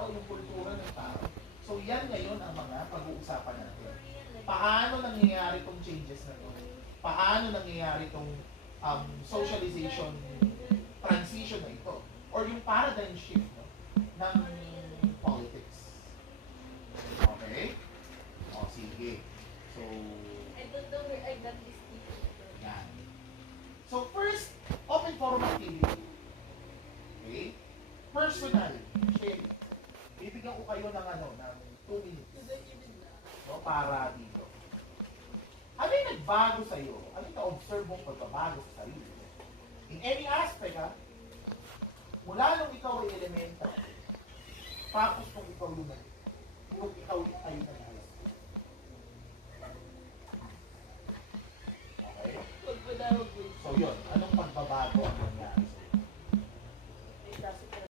tao, yung kultura ng tao. So yan ngayon ang mga pag-uusapan natin. Paano nangyayari itong changes na ito? Paano nangyayari itong socialization transition na ito? Or yung paradigm shift, no, ng politics. Okay? O, sige. So, I don't know where I got this t-shirt. yan. So first, open forum activity. Okay? Personal sharing. Bibigyan ko kayo ng ng 2 minutes. No, para dito. Ano yung nagbago sa'yo? Ano yung na-observe mong pagbabago sa sarili? In any aspect, ha? Mula nung ikaw ay elementary, tapos nung ikaw nung ikaw ay nag-high school. Okay? So yun, anong pagbabago ang